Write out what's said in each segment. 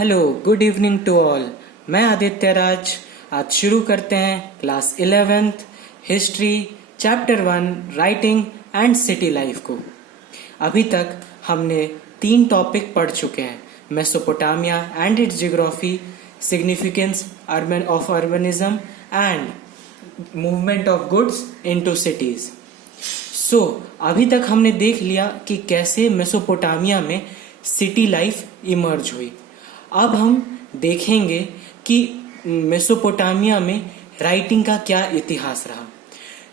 Hello, good evening to all. मैं आदित्य राज। आज शुरू करते हैं class 11th history chapter 1 writing and city life को। अभी तक हमने 3 टॉपिक पढ़ चुके हैं, Mesopotamia and its geography, significance of urbanism and movement of goods into cities. So अभी तक हमने देख लिया कि कैसे मेसोपोटामिया में सिटी लाइफ इमर्ज हुई। अब हम देखेंगे कि मेसोपोटामिया में राइटिंग का क्या इतिहास रहा।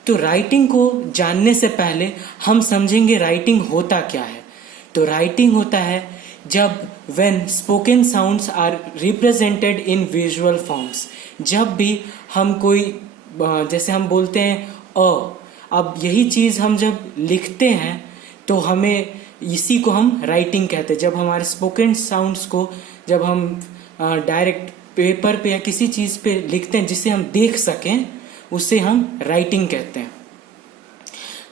तो राइटिंग को जानने से पहले हम समझेंगे राइटिंग होता क्या है। तो राइटिंग होता है जब when spoken sounds are represented in visual forms. जब भी हम कोई जैसे हम बोलते हैं अब यही चीज़ हम जब लिखते हैं तो हमें इसी को हम राइटिंग कहते हैं। जब हमारे स्पोकन साउंड्स को जब हम डायरेक्ट पेपर पे या किसी चीज़ पे लिखते हैं जिसे हम देख सकें, उसे हम राइटिंग कहते हैं।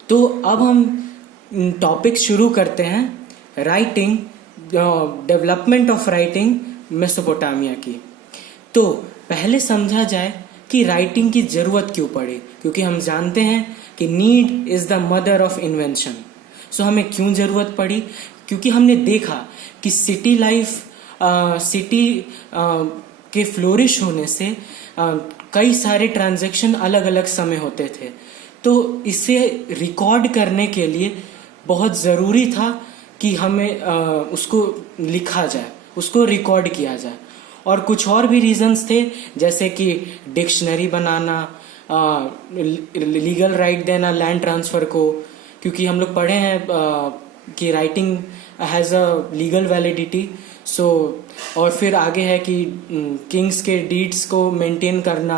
तो अब हम टॉपिक शुरू करते हैं, writing, development of writing Mesopotamia की। तो पहले समझा जाए कि राइटिंग की ज़रूरत क्यों पड़ी, क्योंकि हम जानते हैं कि need is the mother of invention. So हमें क्यों ज़रूरत पड़ी? क्योंकि हमने देखा कि सिटी लाइफ सिटी के फ्लोरिश होने से कई सारे ट्रांजैक्शन अलग अलग समय होते थे। तो इसे रिकॉर्ड करने के लिए बहुत ज़रूरी था कि हमें उसको लिखा जाए, उसको रिकॉर्ड किया जाए। और कुछ और भी रीजंस थे, जैसे कि डिक्शनरी बनाना, लीगल राइट देना लैंड ट्रांसफ़र को, क्योंकि हम लोग पढ़े हैं कि writing has a legal validity. So और फिर आगे है कि किंग्स के डीड्स को मेंटेन करना।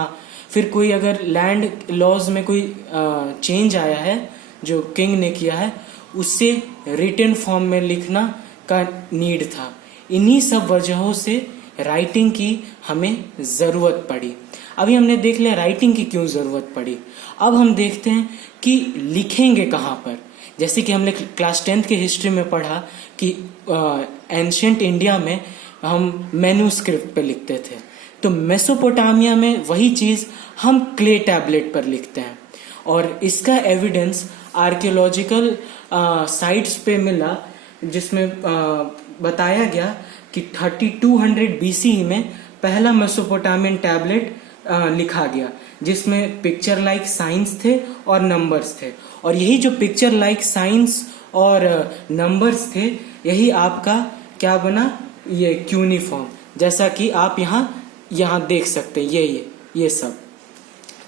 फिर कोई अगर लैंड लॉज में कोई चेंज आया है जो किंग ने किया है, उससे रिटन फॉर्म में लिखना का नीड था। इन्हीं सब वजहों से राइटिंग की हमें ज़रूरत पड़ी। अभी हमने देख लिया राइटिंग की क्यों ज़रूरत पड़ी। अब हम देखते हैं कि लिखेंगे कहाँ पर। जैसे कि हमने क्लास 10th के हिस्ट्री में पढ़ा कि एंशिएंट इंडिया में हम मैन्यूस्क्रिप्ट पे लिखते थे। तो मेसोपोटामिया में वही चीज़ हम क्ले टैबलेट पर लिखते हैं। और इसका एविडेंस आर्कियोलॉजिकल साइट्स पे मिला, जिसमें बताया गया कि 3200 BCE में पहला मेसोपोटामियन टैबलेट लिखा गया, जिसमें पिक्चर लाइक साइंस थे और नंबर्स थे। और यही जो पिक्चर लाइक साइंस और नंबर्स थे, यही आपका क्या बना, ये क्यूनिफॉर्म, जैसा कि आप यहाँ देख सकते हैं, ये सब।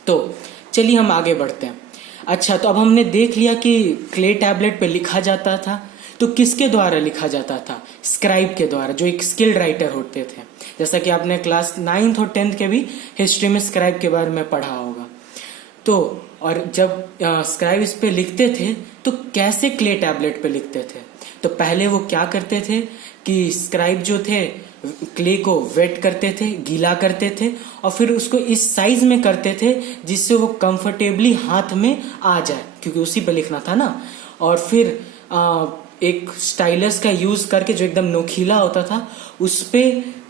तो चलिए हम आगे बढ़ते हैं। अच्छा, तो अब हमने देख लिया कि क्ले टैबलेट पे लिखा जाता था। तो किसके द्वारा लिखा जाता था? स्क्राइब के द्वारा, जो एक स्किल्ड राइटर होते थे। जैसा कि आपने क्लास 9th और 10th के भी हिस्ट्री में स्क्राइब के बारे में पढ़ा होगा। तो और जब स्क्राइब इस पे लिखते थे तो कैसे क्ले टैबलेट पे लिखते थे? तो पहले वो क्या करते थे कि स्क्राइब जो थे क्ले को वेट करते थे, गीला करते थे, और फिर उसको इस साइज में करते थे जिससे वो कंफर्टेबली हाथ में आ जाए, क्योंकि उसी पे लिखना था ना। और फिर एक स्टाइलस का यूज करके, जो एकदम नोखीला होता था, उस पे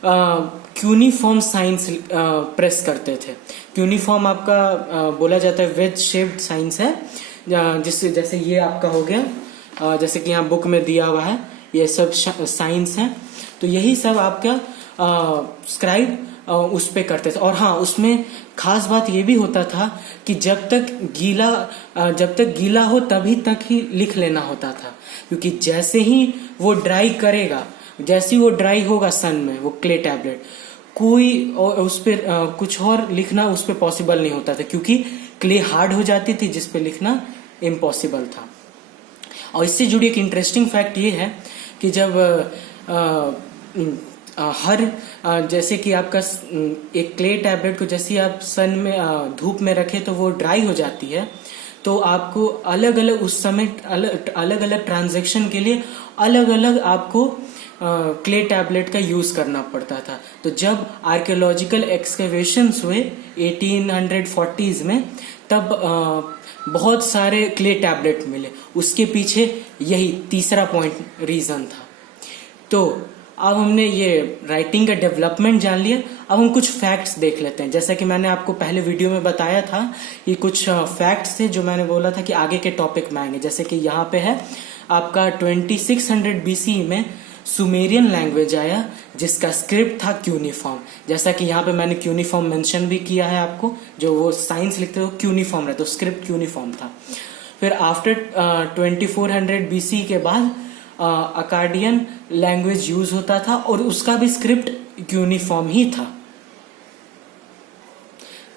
क्यूनिफॉर्म साइंस प्रेस करते थे। क्यूनिफॉर्म आपका बोला जाता है वेज शेप्ड साइंस है, जिससे जैसे ये आपका हो गया, जैसे कि यहाँ बुक में दिया हुआ है, ये सब साइंस है। तो यही सब आपका स्क्राइब उस पे करते थे। और हाँ, उसमें खास बात ये भी होता था कि जब तक गीला हो तभी तक ही लिख लेना होता था, क्योंकि जैसे ही वो ड्राई करेगा, जैसे ही वो ड्राई होगा सन में, वो क्ले टैबलेट, कोई उस पर कुछ और लिखना उस पर पॉसिबल नहीं होता था, क्योंकि क्ले हार्ड हो जाती थी, जिस पे लिखना इम्पॉसिबल था। और इससे जुड़ी एक इंटरेस्टिंग फैक्ट ये है कि जब जैसे कि आपका एक क्ले टैबलेट को जैसे आप सन में धूप में रखे तो वो ड्राई हो जाती है, तो आपको अलग अलग उस समय अलग अलग ट्रांजैक्शन के लिए अलग अलग आपको क्ले टैबलेट का यूज करना पड़ता था। तो जब आर्कियोलॉजिकल एक्सकवेशंस हुए 1840s में, तब बहुत सारे क्ले टैबलेट मिले। उसके पीछे यही तीसरा पॉइंट रीजन था। तो अब हमने ये राइटिंग का डेवलपमेंट जान लिया, अब हम कुछ फैक्ट्स देख लेते हैं। जैसा कि मैंने आपको पहले वीडियो में बताया था कि कुछ फैक्ट्स थे जो मैंने बोला था कि आगे के टॉपिक में आएंगे। जैसे कि यहाँ पे है आपका 2600 BC में सुमेरियन लैंग्वेज आया जिसका स्क्रिप्ट था क्यूनिफॉर्म। जैसा कि यहाँ पे मैंने क्यूनिफॉर्म मेंशन भी किया है आपको, जो वो साइंस लिखते हो क्यूनिफॉर्म रहता, तो स्क्रिप्ट क्यूनिफॉर्म था। फिर आफ्टर 2400 BC के बाद अकाडियन लैंग्वेज यूज होता था और उसका भी स्क्रिप्ट क्यूनिफॉर्म ही था।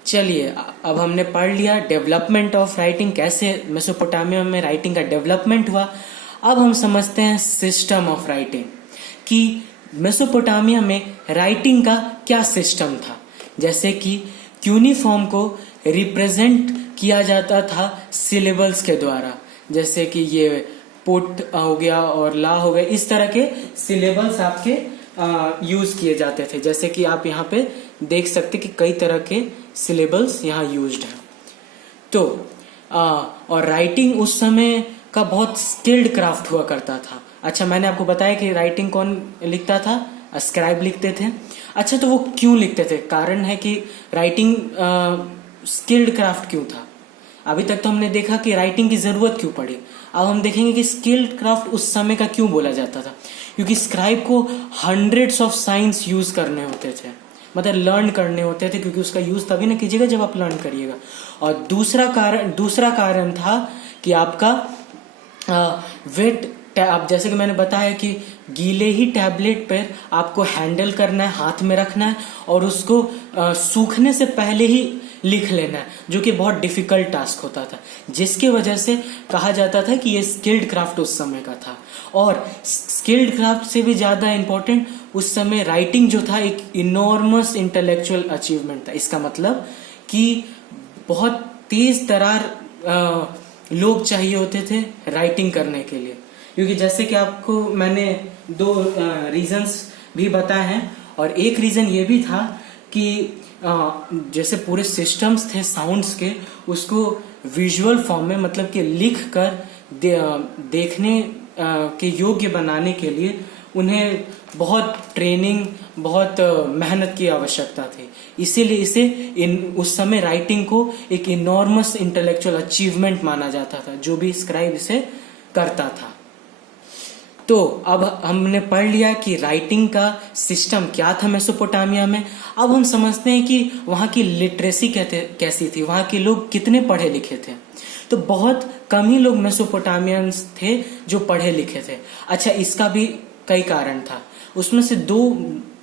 चलिए अब हमने पढ़ लिया डेवलपमेंट ऑफ राइटिंग, कैसे मेसोपोटामिया में राइटिंग का डेवलपमेंट हुआ। अब हम समझते हैं सिस्टम ऑफ राइटिंग कि मेसोपोटामिया में राइटिंग का क्या सिस्टम था। जैसे कि क्यूनिफॉर्म को रिप्रेजेंट किया जाता था सिलेबल्स के द्वारा, जैसे कि ये पुट हो गया और ला हो गया, इस तरह के सिलेबल्स आपके यूज किए जाते थे। जैसे कि आप यहाँ पे देख सकते कि कई तरह के सिलेबल्स यहाँ यूज्ड हैं। तो और राइटिंग उस समय का बहुत स्किल्ड क्राफ्ट हुआ करता था। अच्छा, मैंने आपको बताया कि राइटिंग कौन लिखता था, स्क्राइब लिखते थे। अच्छा, तो वो क्यों लिखते थे? कारण है कि राइटिंग स्किल्ड क्राफ्ट क्यों था। अभी तक तो हमने देखा कि राइटिंग की जरूरत क्यों पड़ी, अब हम देखेंगे कि स्किल्ड क्राफ्ट उस समय का क्यों बोला जाता था। क्योंकि स्क्राइब को हंड्रेड्स ऑफ साइंस यूज करने होते थे, मतलब लर्न करने होते थे, क्योंकि उसका यूज तभी ना कीजिएगा जब आप लर्न करिएगा। और दूसरा कारण था कि आपका वेट, अब जैसे कि मैंने बताया कि गीले ही टैबलेट पर आपको हैंडल करना है, हाथ में रखना है और उसको सूखने से पहले ही लिख लेना है, जो कि बहुत डिफिकल्ट टास्क होता था, जिसके वजह से कहा जाता था कि ये स्किल्ड क्राफ्ट उस समय का था। और स्किल्ड क्राफ्ट से भी ज्यादा इंपॉर्टेंट उस समय राइटिंग जो था एक इनॉर्मस इंटेलेक्चुअल अचीवमेंट था। इसका मतलब कि बहुत तेज तरार लोग चाहिए होते थे राइटिंग करने के लिए, क्योंकि जैसे कि आपको मैंने 2 रीजंस भी बताए हैं। और एक रीजन ये भी था कि जैसे पूरे सिस्टम्स थे साउंड्स के, उसको विजुअल फॉर्म में, मतलब कि लिख कर देखने के योग्य बनाने के लिए उन्हें बहुत ट्रेनिंग, बहुत मेहनत की आवश्यकता थी। इसीलिए इसे उस समय राइटिंग को एक इनॉर्मस इंटेलेक्चुअल अचीवमेंट माना जाता था, जो भी स्क्राइब इसे करता था। तो अब हमने पढ़ लिया कि राइटिंग का सिस्टम क्या था मेसोपोटामिया में। अब हम समझते हैं कि वहाँ की लिटरेसी कैसी थी, वहाँ के लोग कितने पढ़े लिखे थे। तो बहुत कम ही लोग मेसोपोटामियंस थे जो पढ़े लिखे थे। अच्छा, इसका भी कई कारण था, उसमें से 2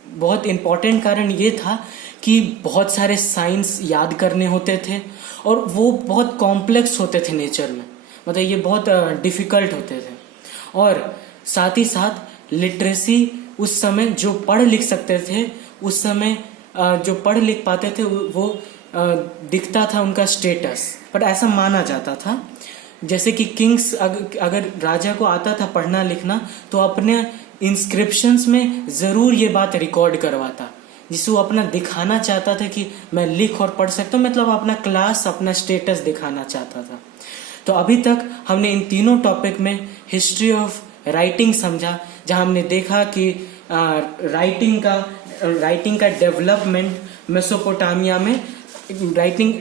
बहुत इंपॉर्टेंट कारण ये था कि बहुत सारे साइंस याद करने होते थे और वो बहुत कॉम्प्लेक्स होते थे नेचर में, मतलब ये बहुत डिफिकल्ट होते थे। और साथ ही साथ लिटरेसी, उस समय जो पढ़ लिख सकते थे, उस समय जो पढ़ लिख पाते थे वो दिखता था उनका स्टेटस, पर ऐसा माना जाता था। जैसे कि किंग्स, अगर राजा को आता था पढ़ना लिखना, तो अपने इंस्क्रिप्शंस में जरूर ये बात रिकॉर्ड करवाता, जिससे वो अपना दिखाना चाहता था कि मैं लिख और पढ़ सकता हूँ, मतलब अपना क्लास, अपना स्टेटस दिखाना चाहता था। तो अभी तक हमने इन तीनों टॉपिक में हिस्ट्री ऑफ राइटिंग समझा, जहां हमने देखा कि राइटिंग का डेवलपमेंट मेसोपोटामिया में, राइटिंग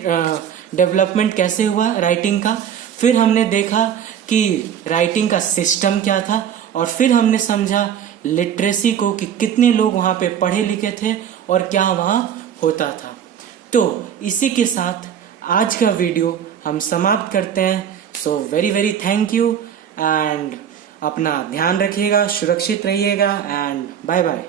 डेवलपमेंट कैसे हुआ राइटिंग का। फिर हमने देखा कि राइटिंग का सिस्टम क्या था, और फिर हमने समझा लिटरेसी को कि कितने लोग वहां पे पढ़े लिखे थे और क्या वहां होता था। तो इसी के साथ आज का वीडियो हम समाप्त करते हैं। So very thank you, and अपना ध्यान रखिएगा, सुरक्षित रहिएगा, एंड बाय बाय।